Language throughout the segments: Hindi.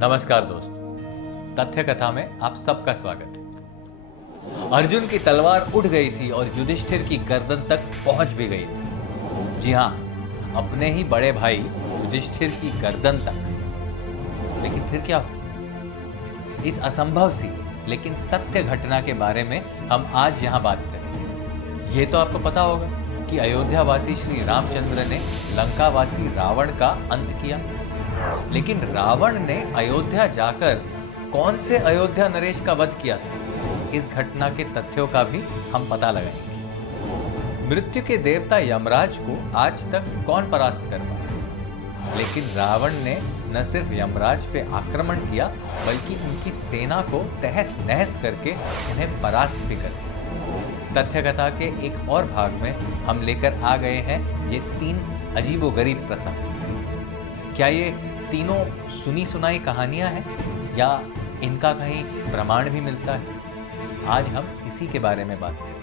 नमस्कार दोस्तों, तथ्य कथा में आप सबका स्वागत है। अर्जुन की तलवार उठ गई थी और युधिष्ठिर की गर्दन तक पहुंच भी गई थी। जी हां, अपने ही बड़े भाई युधिष्ठिर की गर्दन तक। लेकिन फिर क्या हुआ? इस असंभव सी लेकिन सत्य घटना के बारे में हम आज यहां बात करेंगे। यह तो आपको पता होगा कि अयोध्यावासी श्री रामचंद्र ने लंकावासी रावण का अंत किया। लेकिन रावण ने अयोध्या जाकर कौन से अयोध्या नरेश का वध किया था? इस घटना के तथ्यों का भी हम पता लगाएंगे। मृत्यु के देवता यमराज को आज तक कौन परास्त कर पाया? लेकिन रावण ने न सिर्फ यमराज पे आक्रमण किया बल्कि उनकी सेना को तहस नहस करके उन्हें परास्त भी कर दिया। तथ्य कथा के एक और भाग में हम लेकर आ गए हैं ये 3 अजीबोगरीब प्रसंग। क्या ये तीनों सुनी सुनाई कहानियां हैं या इनका कहीं प्रमाण भी मिलता है? आज हम इसी के बारे में बात करेंगे।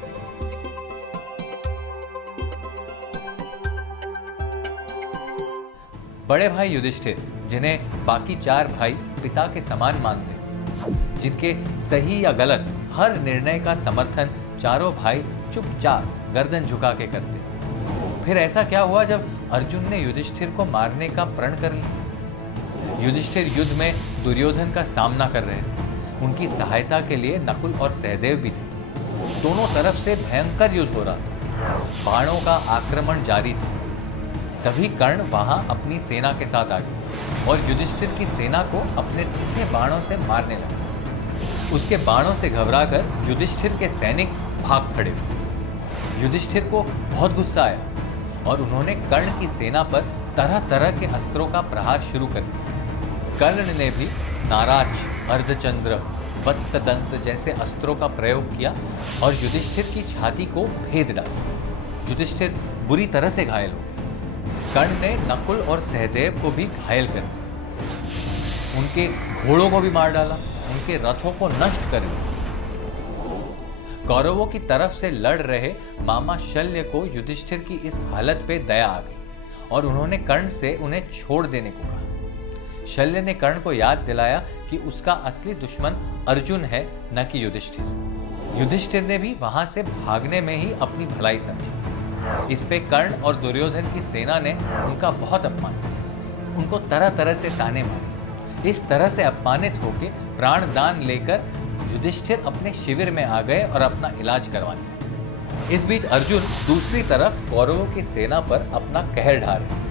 बड़े भाई युधिष्ठिर, जिन्हें बाकी 4 भाई पिता के समान मानते, जिनके सही या गलत हर निर्णय का समर्थन चारों भाई चुपचाप गर्दन झुका के करते। फिर ऐसा क्या हुआ जब अर्जुन ने युधिष्ठिर को मारने का प्रण कर लिया? युधिष्ठिर युद्ध में दुर्योधन का सामना कर रहे थे। उनकी सहायता के लिए नकुल और सहदेव भी थे। दोनों तरफ से भयंकर युद्ध हो रहा था। बाणों का आक्रमण जारी था। तभी कर्ण वहां अपनी सेना के साथ आ गया और युधिष्ठिर की सेना को अपने तीखे बाणों से मारने लगा। उसके बाणों से घबराकर युधिष्ठिर के सैनिक भाग खड़े हुए। युधिष्ठिर को बहुत गुस्सा आया और उन्होंने कर्ण की सेना पर तरह तरह के अस्त्रों का प्रहार शुरू कर दिया। कर्ण ने भी नाराज, अर्धचंद्र, वत्सदंत जैसे अस्त्रों का प्रयोग किया और युधिष्ठिर की छाती को भेद डाला। युधिष्ठिर बुरी तरह से घायल हो गए। कर्ण ने नकुल और सहदेव को भी घायल कर दिया। उनके घोड़ों को भी मार डाला, उनके रथों को नष्ट कर दिया। कौरवों की तरफ से लड़ रहे मामा शल्य को युधिष्ठिर की इस हालत पे दया आ गई और उन्होंने कर्ण से उन्हें छोड़ देने को कहा। शल्य ने कर्ण को याद दिलाया कि उसका असली दुश्मन अर्जुन है, न कि युधिष्ठिर। युधिष्ठिर ने भी वहां से भागने में ही अपनी भलाई समझी। इस पे कर्ण और दुर्योधन की सेना ने उनका बहुत अपमान किया। उनको तरह तरह से ताने मारे। इस तरह से अपमानित होकर प्राण दान लेकर युधिष्ठिर अपने शिविर में आ गए और अपना इलाज करवाने। इस बीच अर्जुन दूसरी तरफ कौरवों की सेना पर अपना कहर ढा रहे।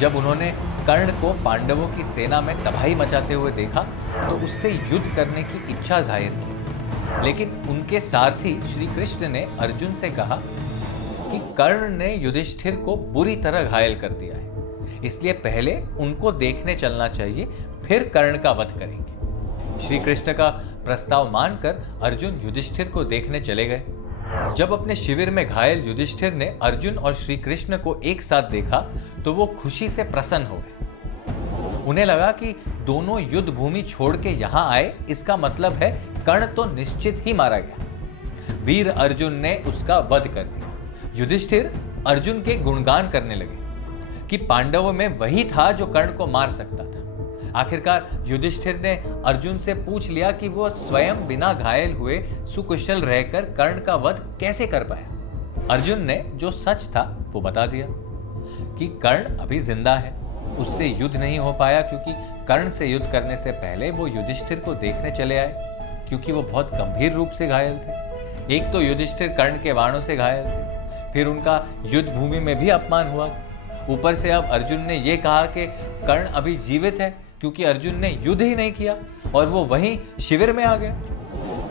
जब उन्होंने कर्ण को पांडवों की सेना में तबाही मचाते हुए देखा तो उससे युद्ध करने की इच्छा जाहिर की। लेकिन उनके सारथी श्री कृष्ण ने अर्जुन से कहा कि कर्ण ने युधिष्ठिर को बुरी तरह घायल कर दिया है, इसलिए पहले उनको देखने चलना चाहिए, फिर कर्ण का वध करेंगे। श्री कृष्ण का प्रस्ताव मानकर अर्जुन युधिष्ठिर को देखने चले गए। जब अपने शिविर में घायल युधिष्ठिर ने अर्जुन और श्री कृष्ण को एक साथ देखा तो वो खुशी से प्रसन्न हो गए। उन्हें लगा कि दोनों युद्ध भूमि छोड़ के यहां आए, इसका मतलब है कर्ण तो निश्चित ही मारा गया। वीर अर्जुन ने उसका वध कर दिया। युधिष्ठिर अर्जुन के गुणगान करने लगे कि पांडवों में वही था जो कर्ण को मार सकता था। आखिरकार युधिष्ठिर ने अर्जुन से पूछ लिया कि वो स्वयं बिना घायल हुए सुकुशल रहकर कर्ण का वध कैसे कर पाया। अर्जुन ने जो सच था वो बता दिया कि कर्ण अभी जिंदा है, उससे युद्ध नहीं हो पाया क्योंकि कर्ण से युद्ध करने से पहले वो युधिष्ठिर को देखने चले आए, क्योंकि वो बहुत गंभीर रूप से घायल थे। एक तो युधिष्ठिर कर्ण के बाणों से घायल थे, फिर उनका युद्ध भूमि में भी अपमान हुआ। ऊपर से अब अर्जुन ने यह कहा कि कर्ण अभी जीवित है क्योंकि अर्जुन ने युद्ध ही नहीं किया और वो वहीं शिविर में आ गया।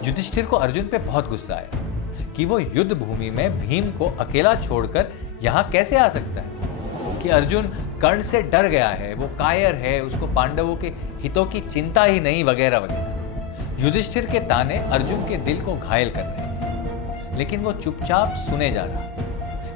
युधिष्ठिर को अर्जुन पे बहुत गुस्सा आया कि वो युद्ध भूमि में भीम को अकेला छोड़कर यहाँ कैसे आ सकता है, कि अर्जुन कर्ण से डर गया है, वो कायर है, उसको पांडवों के हितों की चिंता ही नहीं, वगैरह वगैरह। युधिष्ठिर के ताने अर्जुन के दिल को घायल कर रहे थे, लेकिन वो चुपचाप सुने जा रहा था।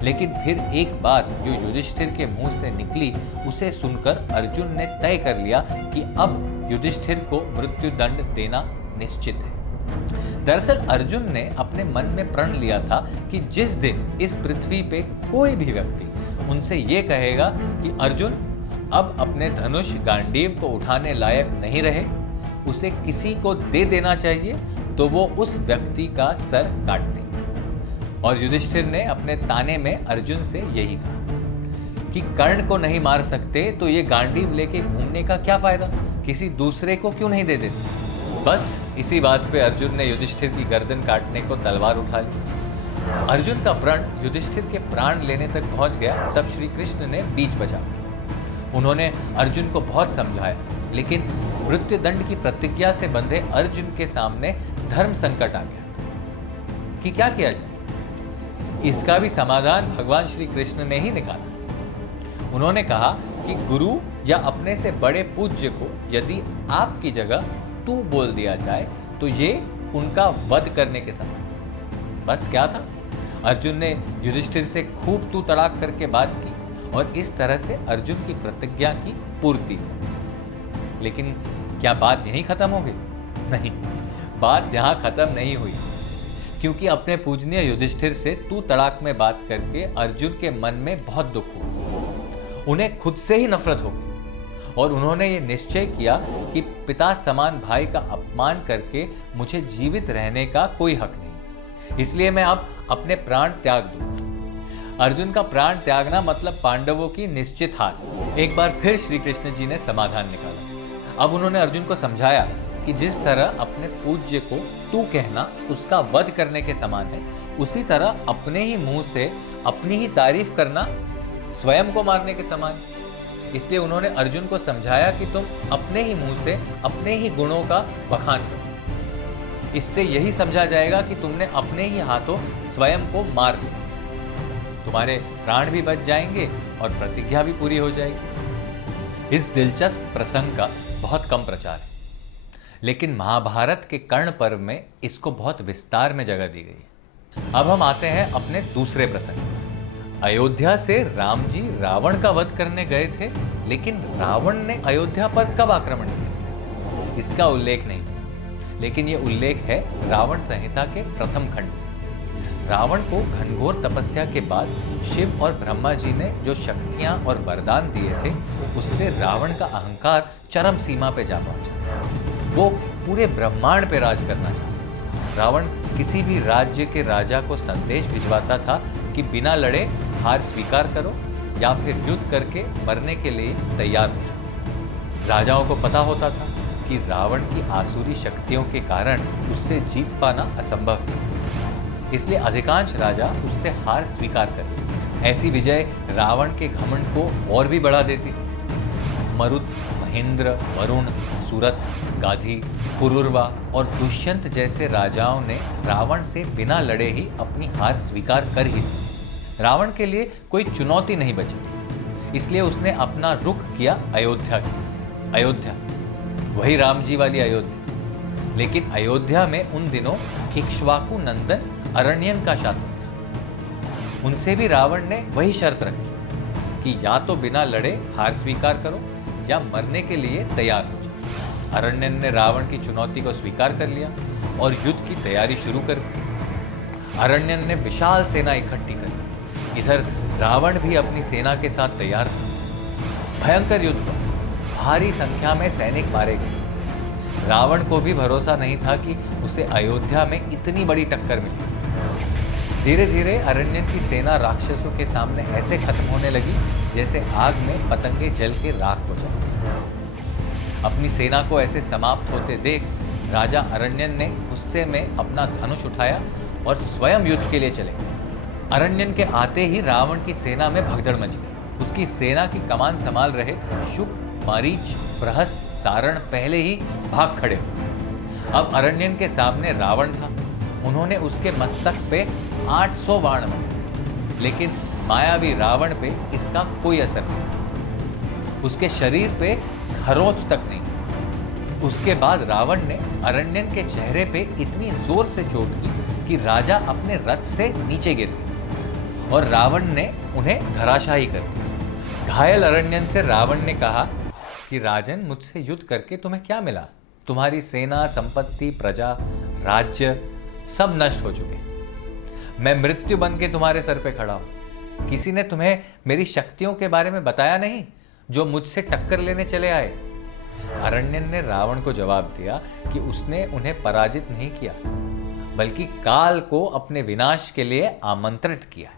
लेकिन फिर एक बात जो युधिष्ठिर के मुंह से निकली, उसे सुनकर अर्जुन ने तय कर लिया कि अब युधिष्ठिर को मृत्यु दंड देना निश्चित है। दरअसल अर्जुन ने अपने मन में प्रण लिया था कि जिस दिन इस पृथ्वी पे कोई भी व्यक्ति उनसे ये कहेगा कि अर्जुन अब अपने धनुष गांडीव को उठाने लायक नहीं रहे, उसे किसी को दे देना चाहिए तो वो उस व्यक्ति का सर काट दे। और युधिष्ठिर ने अपने ताने में अर्जुन से यही कहा कि कर्ण को नहीं मार सकते तो ये गांडीव लेके घूमने का क्या फायदा, किसी दूसरे को क्यों नहीं दे देते। बस इसी बात पे अर्जुन ने युधिष्ठिर की गर्दन काटने को तलवार उठा ली। अर्जुन का प्रण युधिष्ठिर के प्राण लेने तक पहुंच गया, तब श्री कृष्ण ने बीच बचा। उन्होंने अर्जुन को बहुत समझाया, लेकिन मृत्यु दंड की प्रतिज्ञा से बंधे अर्जुन के सामने धर्म संकट आ गया कि क्या किया जाए। इसका भी समाधान भगवान श्री कृष्ण ने ही निकाला। उन्होंने कहा कि गुरु या अपने से बड़े पूज्य को यदि आपकी जगह तू बोल दिया जाए तो ये उनका वध करने के समान। बस क्या था, अर्जुन ने युधिष्ठिर से खूब तू तड़ाक करके बात की और इस तरह से अर्जुन की प्रतिज्ञा की पूर्ति हुई। लेकिन क्या बात यहीं खत्म हो गई? नहीं, बात यहां खत्म नहीं हुई, क्योंकि अपने पूजनीय युधिष्ठिर से तू तड़ाक में बात करके अर्जुन के मन में बहुत दुख हुआ। उन्हें खुद से ही नफरत हो गई और उन्होंने ये निश्चय किया कि पिता समान भाई का अपमान करके मुझे जीवित रहने का कोई हक नहीं, इसलिए मैं अब अपने प्राण त्याग दूं। अर्जुन का प्राण त्यागना मतलब पांडवों की निश्चित हार। एक बार फिर श्री कृष्ण जी ने समाधान निकाला। अब उन्होंने अर्जुन को समझाया कि जिस तरह अपने पूज्य को तू कहना उसका वध करने के समान है, उसी तरह अपने ही मुंह से अपनी ही तारीफ करना स्वयं को मारने के समान है। इसलिए उन्होंने अर्जुन को समझाया कि तुम अपने ही मुंह से अपने ही गुणों का बखान करो। इससे यही समझा जाएगा कि तुमने अपने ही हाथों स्वयं को मार लिया। तुम्हारे प्राण भी बच जाएंगे और प्रतिज्ञा भी पूरी हो जाएगी। इस दिलचस्प प्रसंग का बहुत कम प्रचार है, लेकिन महाभारत के कर्ण पर्व में इसको बहुत विस्तार में जगह दी गई है। अब हम आते हैं अपने दूसरे प्रसंग पर। अयोध्या से राम जी रावण का वध करने गए थे, लेकिन रावण ने अयोध्या पर कब आक्रमण किया इसका उल्लेख नहीं, लेकिन यह उल्लेख है रावण संहिता के प्रथम खंड में। रावण को घनघोर तपस्या के बाद शिव और ब्रह्मा जी ने जो शक्तियां और वरदान दिए थे, उससे रावण का अहंकार चरम सीमा पे जा पहुंचा। वो पूरे ब्रह्मांड पे राज करना चाहता। रावण किसी भी राज्य के राजा को संदेश भिजवाता था कि बिना लड़े हार स्वीकार करो या फिर युद्ध करके मरने के लिए तैयार हो जाओ। राजाओं को पता होता था कि रावण की आसुरी शक्तियों के कारण उससे जीत पाना असंभव था, इसलिए अधिकांश राजा उससे हार स्वीकार कर लेते। ऐसी विजय रावण के घमंड को और भी बढ़ा देती थी। मरुत, महेंद्र, वरुण, सुरथ, गाधी, पुरुरवा और दुष्यंत जैसे राजाओं ने रावण से बिना लड़े ही अपनी हार स्वीकार कर ही दी। रावण के लिए कोई चुनौती नहीं बची थी, इसलिए उसने अपना रुख किया अयोध्या की। अयोध्या, वही राम जी वाली अयोध्या। लेकिन अयोध्या में उन दिनों इक्ष्वाकु नंदन अरण्यन का शासन था। उनसे भी रावण ने वही शर्त रखी कि या तो बिना लड़े हार स्वीकार करो या मरने के लिए तैयार हो जाओ। अरण्यन ने रावण की चुनौती को स्वीकार कर लिया और युद्ध की तैयारी शुरू कर दी। अरण्यन ने विशाल सेना इकट्ठी कर ली। इधर रावण भी अपनी सेना के साथ तैयार था। भयंकर युद्ध हुआ। भारी संख्या में सैनिक मारे गए। रावण को भी भरोसा नहीं था कि उसे अयोध्या में इतनी बड़ी टक्कर मिली। धीरे धीरे अरण्यन की सेना राक्षसों के सामने ऐसे खत्म होने लगी जैसे आग में पतंगे जल के राख हो जाते। अपनी सेना को ऐसे समाप्त होते देख राजा अरण्यन ने गुस्से में अपना धनुष उठाया और स्वयं युद्ध के लिए चले गए। अरण्यन के आते ही रावण की सेना में भगदड़ मच गई। उसकी सेना की कमान संभाल रहे शुक, मारीच, प्रहस्त, सारण पहले ही भाग खड़े। अब अरण्यन के सामने रावण था। उन्होंने उसके मस्तक पे 800 बाण मारे, लेकिन मायावी रावण पे इसका कोई असर नहीं। उसके शरीर पे खरोंच तक नहीं। उसके बाद रावण ने अरण्यन के चेहरे पे इतनी जोर से चोट की कि राजा अपने रथ से नीचे गिर गए और रावण ने उन्हें धराशायी कर दिया। घायल अरण्यन से रावण ने कहा कि राजन, मुझसे युद्ध करके तुम्हें क्या मिला? तुम्हारी सेना, संपत्ति, प्रजा, राज्य सब नष्ट हो चुके। मैं मृत्यु बन के तुम्हारे सर पे खड़ा हूं। किसी ने तुम्हें मेरी शक्तियों के बारे में बताया नहीं? जो मुझसे टक्कर लेने चले आए। अरण्यन ने रावण को जवाब दिया कि उसने उन्हें पराजित नहीं किया, बल्कि काल को अपने विनाश के लिए आमंत्रित किया।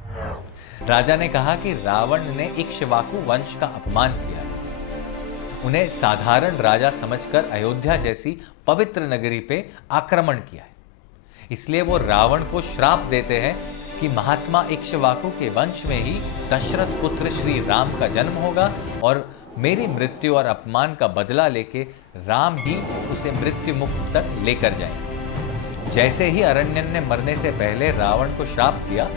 राजा ने कहा कि रावण ने इक्ष्वाकु वंश का अपमान किया, उन्हें साधारण राजा समझकर अयोध्या जैसी पवित्र नगरी पे आक्रमण किया है। इसलिए वो रावण को श्राप देते हैं कि महात्मा इक्ष्वाकु के वंश में ही दशरथ पुत्र श्री राम का जन्म होगा और मेरी मृत्यु और अपमान का बदला लेके राम ही उसे मृत्यु मुक्त तक लेकर जाएंगे। जैसे ही अरण्यन ने मरने से पहले रावण को श्राप दिया,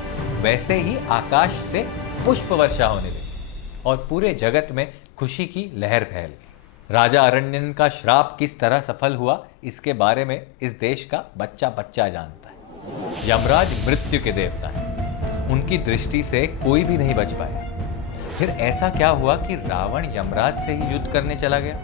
वैसे ही आकाश से पुष्प वर्षा होने लगी और पूरे जगत में खुशी की लहर फैल गई। राजा अरण्यन का श्राप किस तरह सफल हुआ, इसके बारे में इस देश का बच्चा बच्चा जानता है। यमराज मृत्यु के देवता हैं, उनकी दृष्टि से कोई भी नहीं बच पाया। फिर ऐसा क्या हुआ कि रावण यमराज से ही युद्ध करने चला गया?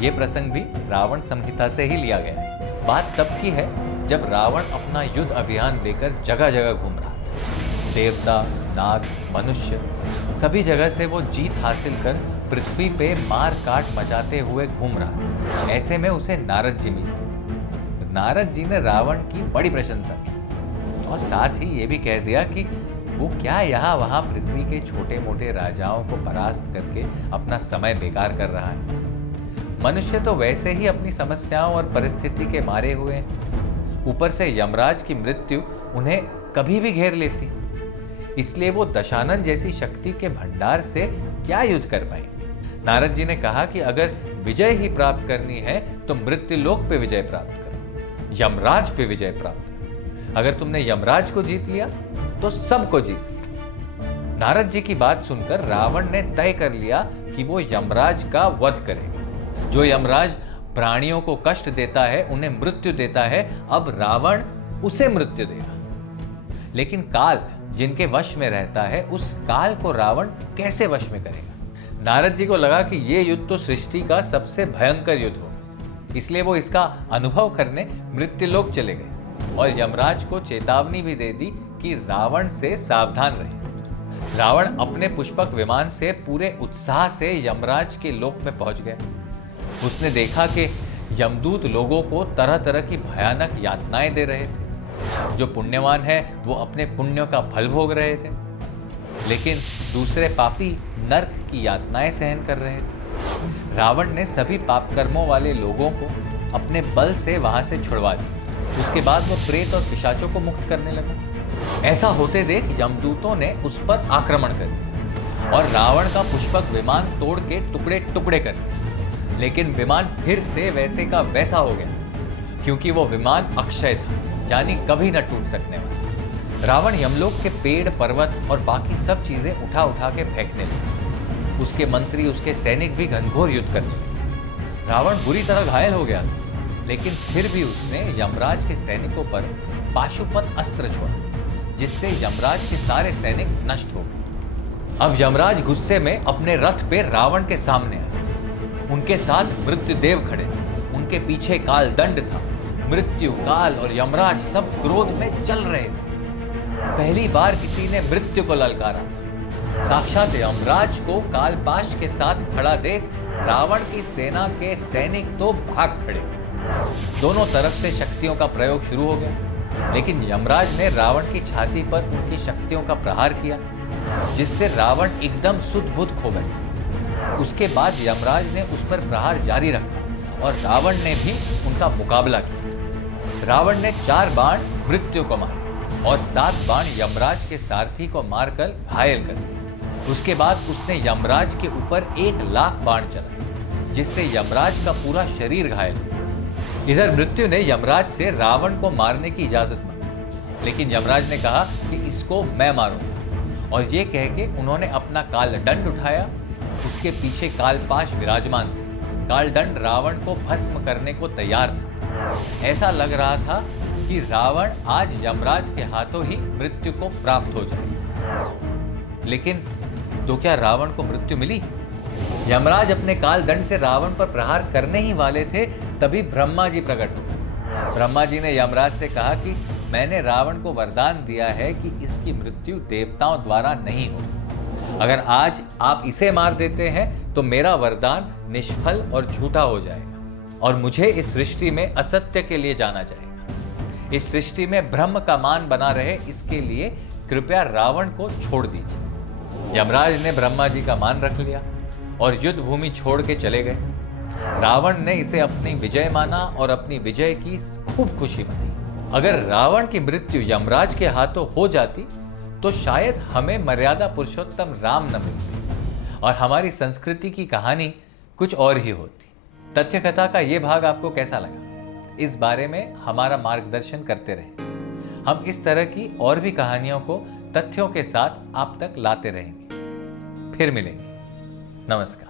ये प्रसंग भी रावण संहिता से ही लिया गया है। बात तब की है जब रावण अपना युद्ध अभियान लेकर जगह जगह घूम रहा था। देवता, नाग, मनुष्य सभी जगह से वो जीत हासिल कर पृथ्वी पे मार काट मचाते हुए घूम रहा। ऐसे में उसे नारद जी मिले। नारद जी ने रावण की बड़ी प्रशंसा की और साथ ही ये भी कह दिया कि वो क्या यहाँ वहाँ पृथ्वी के छोटे मोटे राजाओं को परास्त करके अपना समय बेकार कर रहा है। मनुष्य तो वैसे ही अपनी समस्याओं और परिस्थिति के मारे हुए हैं। ऊपर से यमराज की मृत्यु उन्हें कभी भी घेर लेती, इसलिए वो दशानन जैसी शक्ति के भंडार से क्या युद्ध कर पाएंगे। नारद जी ने कहा कि अगर विजय ही प्राप्त करनी है तो मृत्यु लोक पे विजय प्राप्त करो, यमराज पे विजय प्राप्त करो। अगर तुमने यमराज को जीत लिया तो सबको जीत लिया। नारद जी की बात सुनकर रावण ने तय कर लिया कि वो यमराज का वध करेगा। जो यमराज प्राणियों को कष्ट देता है, उन्हें मृत्यु देता है, अब रावण उसे मृत्यु देगा। लेकिन काल जिनके वश में रहता है, उस काल को रावण कैसे वश में करेगा? नारद जी को लगा कि ये युद्ध तो सृष्टि का सबसे भयंकर युद्ध हो, इसलिए वो इसका अनुभव करने मृत्युलोक चले गए और यमराज को चेतावनी भी दे दी कि रावण से सावधान रहे। रावण अपने पुष्पक विमान से पूरे उत्साह से यमराज के लोक में पहुंच गया। उसने देखा कि यमदूत लोगों को तरह तरह की भयानक यातनाएं दे रहे थे। जो पुण्यवान है वो अपने पुण्यों का फल भोग रहे थे, लेकिन दूसरे पापी नरक की यातनाएं सहन कर रहे थे। रावण ने सभी पाप कर्मों वाले लोगों को अपने बल से वहां से छुड़वा दिया। उसके बाद वो प्रेत और पिशाचों को मुक्त करने लगा। ऐसा होते देख यमदूतों ने उस पर आक्रमण कर दिया और रावण का पुष्पक विमान तोड़ के टुकड़े टुकड़े कर दिए। लेकिन विमान फिर से वैसे का वैसा हो गया, क्योंकि वो विमान अक्षय था, यानी कभी न टूट सकने वाला। रावण यमलोक के पेड़, पर्वत और बाकी सब चीजें उठा उठा के फेंकने लगे। उसके मंत्री, उसके सैनिक भी घनघोर युद्ध करने लगे। रावण बुरी तरह घायल हो गया, लेकिन फिर भी उसने यमराज के सैनिकों पर पाशुपत अस्त्र छोड़ा, जिससे यमराज के सारे सैनिक नष्ट हो गए। अब यमराज गुस्से में अपने रथ पे रावण के सामने आए। उनके साथ मृत्युदेव खड़े थे, उनके पीछे काल दंड था। मृत्यु, काल और यमराज सब क्रोध में चल रहे थे। पहली बार किसी ने मृत्यु को ललकारा। साक्षात यमराज को कालपाश के साथ खड़ा देख रावण की सेना के सैनिक तो भाग खड़े। दोनों तरफ से शक्तियों का प्रयोग शुरू हो गया, लेकिन यमराज ने रावण की छाती पर उनकी शक्तियों का प्रहार किया, जिससे रावण एकदम सुध बुध खो गया। उसके बाद यमराज ने उस पर प्रहार जारी रखा और रावण ने भी उनका मुकाबला किया। रावण ने 4 बाण मृत्यु को मारे और 7 बाण यमराज के सारथी को मारकर घायल कर दिया। उसके बाद उसने यमराज के ऊपर 1,00,000 बाण चलाए, जिससे यमराज का पूरा शरीर घायल हो। इधर मृत्यु ने यमराज से रावण को मारने की इजाजत मांगी, लेकिन यमराज ने कहा कि इसको मैं मारूंगा, और ये कह के उन्होंने अपना कालदंड उठाया। उसके पीछे कालपाश विराजमान थे। कालदंड रावण को भस्म करने को तैयार था। ऐसा लग रहा था कि रावण आज यमराज के हाथों ही मृत्यु को प्राप्त हो जाए। लेकिन तो क्या रावण को मृत्यु मिली? यमराज अपने कालदंड से रावण पर प्रहार करने ही वाले थे, तभी ब्रह्मा जी प्रकट हो। ब्रह्मा जी ने यमराज से कहा कि मैंने रावण को वरदान दिया है कि इसकी मृत्यु देवताओं द्वारा नहीं होगी। अगर आज आप इसे मार देते हैं तो मेरा वरदान निष्फल और झूठा हो जाएगा और मुझे इस सृष्टि में असत्य के लिए जाना जाएगा। इस सृष्टि में ब्रह्म का मान बना रहे, इसके लिए कृपया रावण को छोड़ दीजिए। यमराज ने ब्रह्मा जी का मान रख लिया और युद्ध भूमि छोड़ के चले गए। रावण ने इसे अपनी विजय माना और अपनी विजय की खूब खुशी मनाई। अगर रावण की मृत्यु यमराज के हाथों हो जाती तो शायद हमें मर्यादा पुरुषोत्तम राम न मिलते और हमारी संस्कृति की कहानी कुछ और ही होती। तथ्य कथा का यह भाग आपको कैसा लगा? इस बारे में हमारा मार्गदर्शन करते रहे। हम इस तरह की और भी कहानियों को तथ्यों के साथ आप तक लाते रहेंगे। फिर मिलेंगे। नमस्कार।